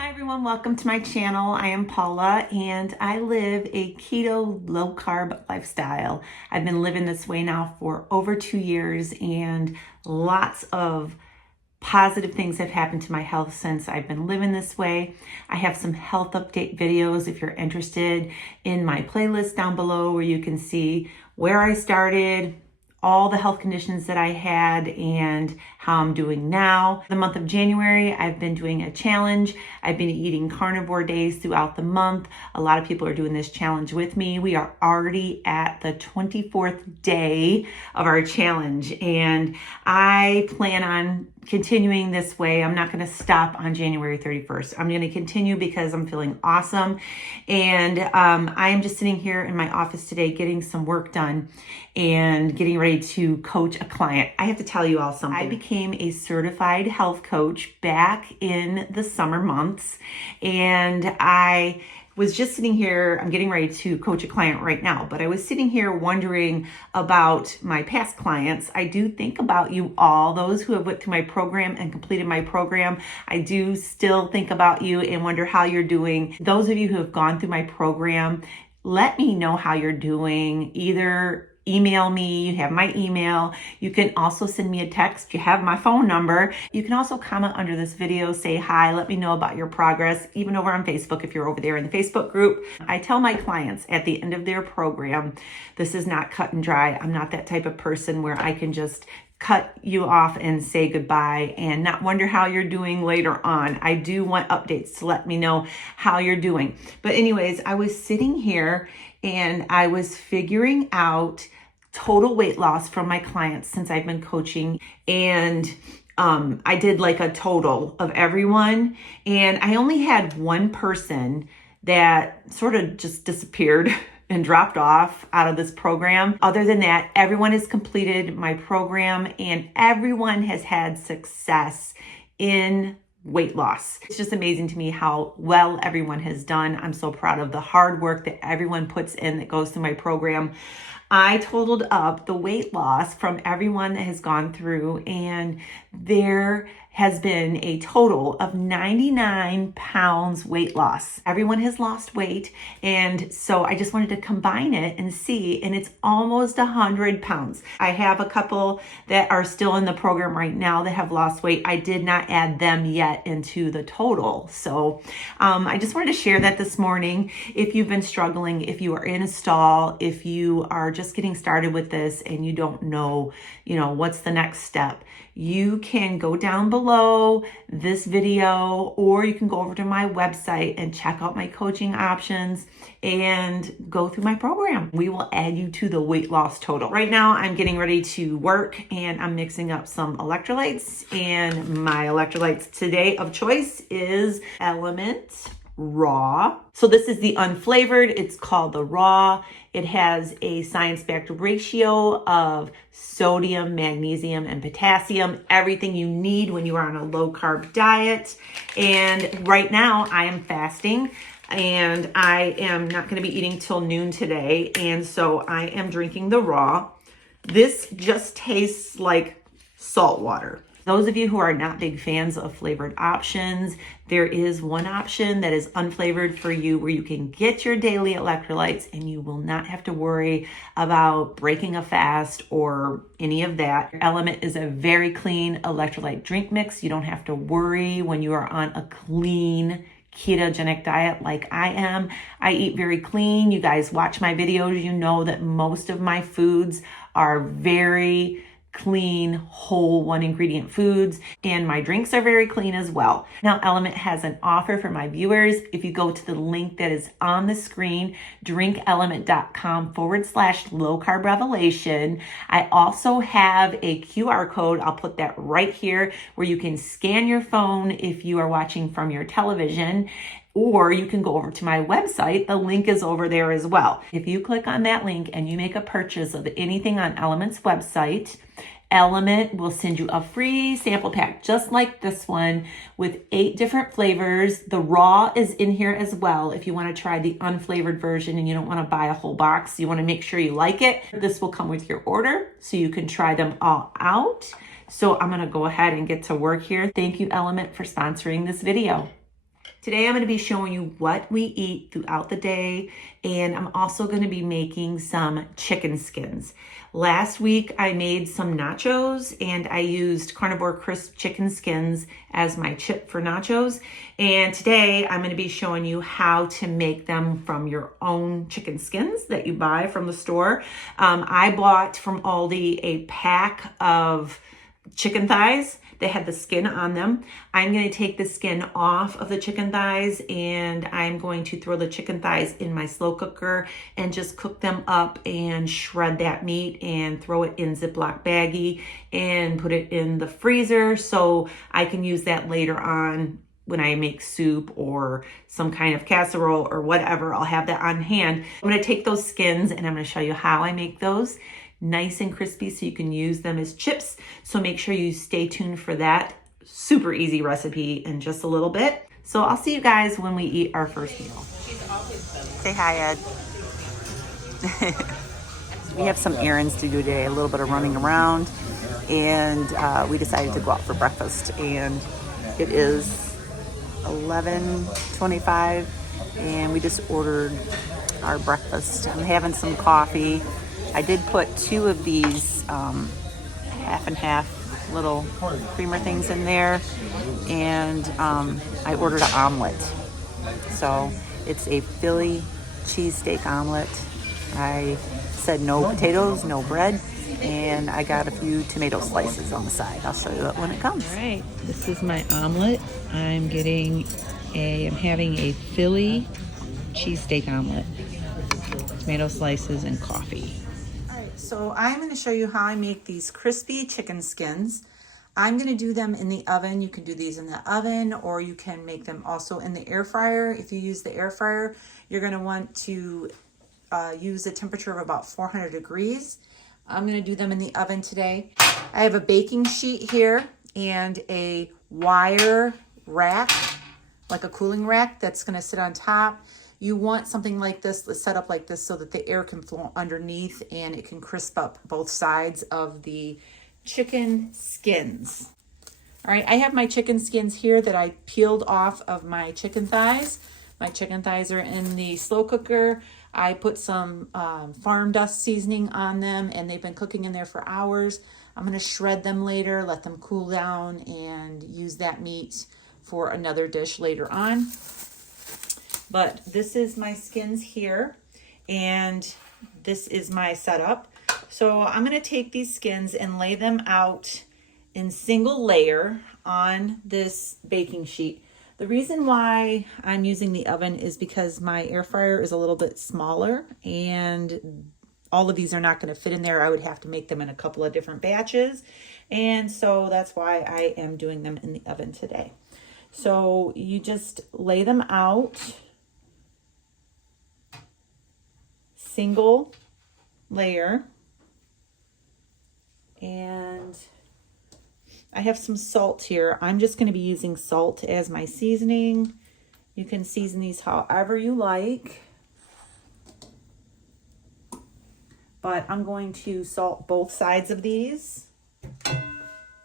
Hi everyone, welcome to my channel. I am Paula and I live a keto low carb lifestyle. I've been living this way now for over 2 years and lots of positive things have happened to my health since I've been living this way. I have some health update videos if you're interested in my playlist down below where you can see where I started, all the health conditions that I had and how I'm doing now. The month of January, I've been doing a challenge. I've been eating carnivore days throughout the month. A lot of people are doing this challenge with me. We are already at the 24th day of our challenge and I plan on continuing this way. I'm not going to stop on January 31st. I'm going to continue because I'm feeling awesome. And I am just sitting here in my office today getting some work done and getting ready to coach a client. I have to tell you all something. I became a certified health coach back in the summer months, and I was just sitting here, I'm getting ready to coach a client right now, but I was sitting here wondering about my past clients. I do think about you all, those who have went through my program and completed my program. I do still think about you and wonder how you're doing. Those of you who have gone through my program, let me know how you're doing. Either email me, you have my email. You can also send me a text. You have my phone number. You can also comment under this video, say hi, let me know about your progress, even over on Facebook if you're over there in the Facebook group. I tell my clients at the end of their program, this is not cut and dry. I'm not that type of person where I can just cut you off and say goodbye and not wonder how you're doing later on. I do want updates to let me know how you're doing. But anyways, I was sitting here and I was figuring out total weight loss from my clients since I've been coaching. And I did like a total of everyone. And I only had one person that sort of just disappeared and dropped off out of this program. Other than that, everyone has completed my program and everyone has had success in weight loss. It's just amazing to me how well everyone has done. I'm so proud of the hard work that everyone puts in that goes through my program. I totaled up the weight loss from everyone that has gone through, and there has been a total of 99 pounds weight loss. Everyone has lost weight, and so I just wanted to combine it and see, and it's almost 100 pounds. I have a couple that are still in the program right now that have lost weight. I did not add them yet into the total. So I just wanted to share that this morning. If you've been struggling, if you are in a stall, if you are just getting started with this and you don't know, what's the next step, you can go down below this video, or you can go over to my website and check out my coaching options and go through my program. We will add you to the weight loss total. Right now, I'm getting ready to work and I'm mixing up some electrolytes, and my electrolytes today of choice is Element Raw. So this is the unflavored. It's called the Raw. It has a science-backed ratio of sodium, magnesium, and potassium, everything you need when you are on a low-carb diet. And right now I am fasting and I am not going to be eating till noon today. And so I am drinking the Raw. This just tastes like salt water. Those of you who are not big fans of flavored options, there is one option that is unflavored for you where you can get your daily electrolytes and you will not have to worry about breaking a fast or any of that. Element is a very clean electrolyte drink mix. You don't have to worry when you are on a clean ketogenic diet like I am. I eat very clean. You guys watch my videos, you know that most of my foods are very clean, whole, one ingredient foods, and my drinks are very clean as well. Now, Element has an offer for my viewers. If you go to the link that is on the screen, drinkelement.com/low carb revelation, I also have a QR code. I'll put that right here where you can scan your phone if you are watching from your television, or you can go over to my website. The link is over there as well. If you click on that link and you make a purchase of anything on Element's website, Element will send you a free sample pack just like this one with 8 different flavors. The Raw is in here as well if you want to try the unflavored version and you don't want to buy a whole box. You want to make sure you like it. This will come with your order so you can try them all out. So I'm going to go ahead and get to work here. Thank you, Element, for sponsoring this video. Today I'm going to be showing you what we eat throughout the day, and I'm also going to be making some chicken skins. Last week I made some nachos and I used Carnivore crisp chicken skins as my chip for nachos. And today I'm going to be showing you how to make them from your own chicken skins that you buy from the store. I bought from Aldi a pack of chicken thighs. They had the skin on them. I'm going to take the skin off of the chicken thighs and I'm going to throw the chicken thighs in my slow cooker and just cook them up and shred that meat and throw it in Ziploc baggie and put it in the freezer so I can use that later on when I make soup or some kind of casserole or whatever. I'll have that on hand. I'm going to take those skins and I'm going to show you how I make those nice and crispy so you can use them as chips. So make sure you stay tuned for that super easy recipe in just a little bit. So I'll see you guys when we eat our first meal. Say hi, Ed. We have some errands to do today, a little bit of running around, and we decided to go out for breakfast. And it is 11:25 and we just ordered our breakfast. I'm having some coffee. I did put 2 of these half and half little creamer things in there, and I ordered an omelet. So it's a Philly cheesesteak omelet. I said no potatoes, no bread, and I got a few tomato slices on the side. I'll show you that when it comes. All right, this is my omelet. I'm having a Philly cheesesteak omelet, tomato slices and coffee. So I'm going to show you how I make these crispy chicken skins. I'm going to do them in the oven. You can do these in the oven or you can make them also in the air fryer. If you use the air fryer, you're going to want to use a temperature of about 400 degrees. I'm going to do them in the oven today. I have a baking sheet here and a wire rack, like a cooling rack that's going to sit on top. You want something like this, set up like this so that the air can flow underneath and it can crisp up both sides of the chicken skins. All right, I have my chicken skins here that I peeled off of my chicken thighs. My chicken thighs are in the slow cooker. I put some farm dust seasoning on them and they've been cooking in there for hours. I'm gonna shred them later, let them cool down, and use that meat for another dish later on. But this is my skins here, and this is my setup. So I'm going to take these skins and lay them out in single layer on this baking sheet. The reason why I'm using the oven is because my air fryer is a little bit smaller, and all of these are not going to fit in there. I would have to make them in a couple of different batches, and so that's why I am doing them in the oven today. So you just lay them out single layer, and I have some salt here. I'm just going to be using salt as my seasoning. You can season these however you like, but I'm going to salt both sides of these.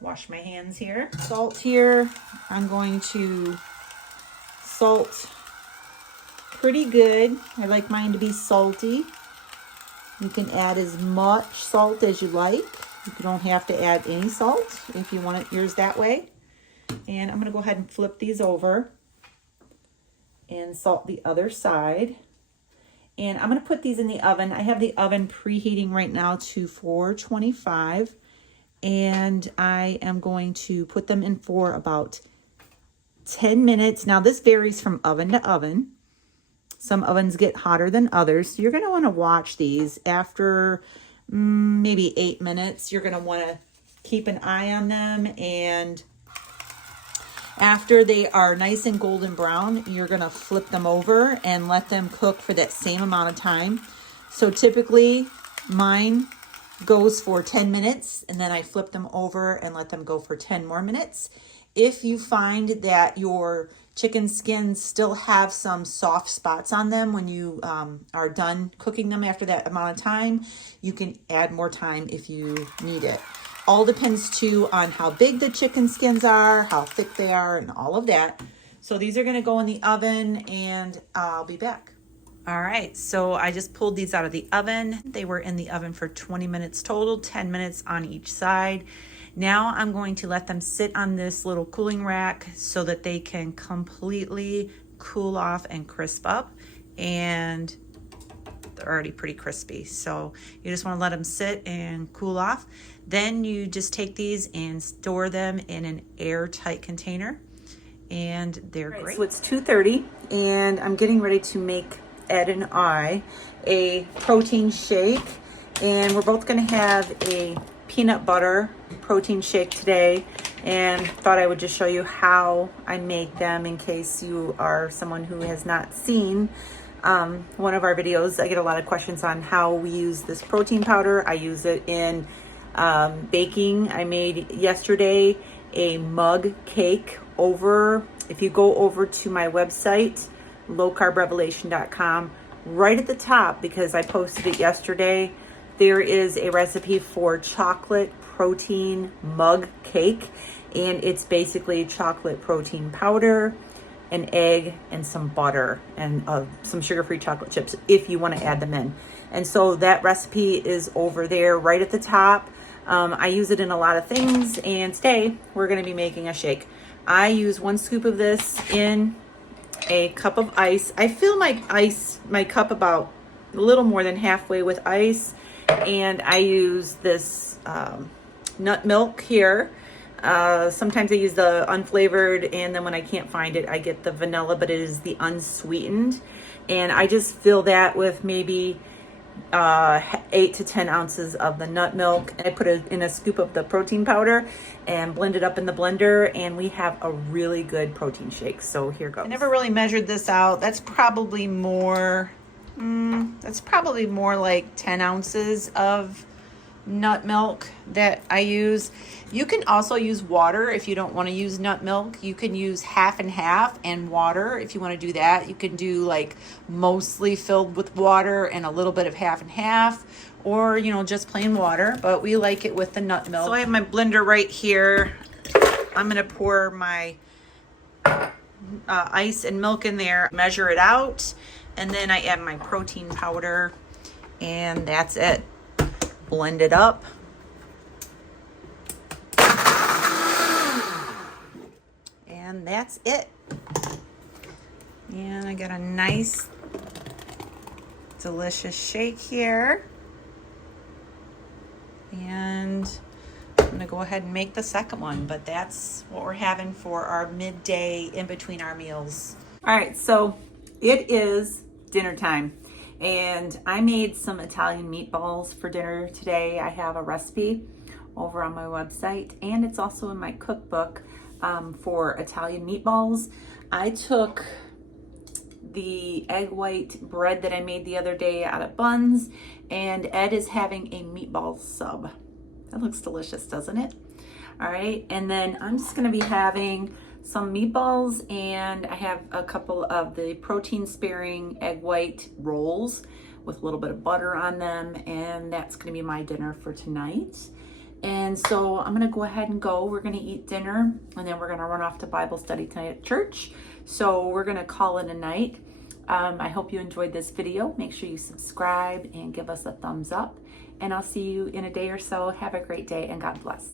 Wash my hands here. Salt here. I'm going to salt pretty good. I like mine to be salty. You can add as much salt as you like. You don't have to add any salt if you want yours that way. And I'm going to go ahead and flip these over and salt the other side. And I'm going to put these in the oven. I have the oven preheating right now to 425. And I am going to put them in for about 10 minutes. Now this varies from oven to oven. Some ovens get hotter than others. So you're going to want to watch these after maybe 8 minutes. You're going to want to keep an eye on them. And after they are nice and golden brown, you're going to flip them over and let them cook for that same amount of time. So typically mine goes for 10 minutes and then I flip them over and let them go for 10 more minutes. If you find that your chicken skins still have some soft spots on them when you are done cooking them after that amount of time, you can add more time if you need it. All depends too on how big the chicken skins are, how thick they are, and all of that. So these are gonna go in the oven and I'll be back. All right, so I just pulled these out of the oven. They were in the oven for 20 minutes total, 10 minutes on each side. Now I'm going to let them sit on this little cooling rack so that they can completely cool off and crisp up. And they're already pretty crispy. So you just want to let them sit and cool off. Then you just take these and store them in an airtight container. And they're great. So it's 2:30 and I'm getting ready to make Ed and I a protein shake, and we're both going to have a peanut butter protein shake today, and thought I would just show you how I make them in case you are someone who has not seen one of our videos. I get a lot of questions on how we use this protein powder. I use it in baking. I made yesterday a mug cake over, if you go over to my website, lowcarbrevelation.com, right at the top, because I posted it yesterday, there is a recipe for chocolate protein mug cake, and it's basically chocolate protein powder, an egg, and some butter, and some sugar-free chocolate chips if you want to add them in. And so that recipe is over there right at the top. I use it in a lot of things, and today we're going to be making a shake. I use 1 scoop of this in a cup of ice. I fill my cup about a little more than halfway with ice, and I use this nut milk here. Sometimes I use the unflavored, and then when I can't find it, I get the vanilla, but it is the unsweetened. And I just fill that with maybe 8 to 10 ounces of the nut milk. I put it in a scoop of the protein powder and blend it up in the blender, and we have a really good protein shake. So here goes. I never really measured this out. That's probably more like 10 ounces of nut milk that I use. You can also use water if you don't want to use nut milk. You can use half and half and water if you want to do that. You can do like mostly filled with water and a little bit of half and half, or just plain water, but we like it with the nut milk. So I have my blender right here. I'm gonna pour my ice and milk in there, measure it out, and then I add my protein powder, and that's it. Blend it up. And that's it. And I got a nice, delicious shake here. And I'm gonna go ahead and make the second one, but that's what we're having for our midday in between our meals. All right, so it is dinner time. And I made some Italian meatballs for dinner today. I have a recipe over on my website, and it's also in my cookbook for Italian meatballs. I took the egg white bread that I made the other day out of buns, and Ed is having a meatball sub. That looks delicious, doesn't it? All right, and then I'm just gonna be having some meatballs, and I have a couple of the protein sparing egg white rolls with a little bit of butter on them, and that's gonna be my dinner for tonight. And so I'm gonna go ahead and go. We're gonna eat dinner, and then we're gonna run off to Bible study tonight at church. So we're gonna call it a night. I hope you enjoyed this video. Make sure you subscribe and give us a thumbs up, and I'll see you in a day or so. Have a great day, and God bless.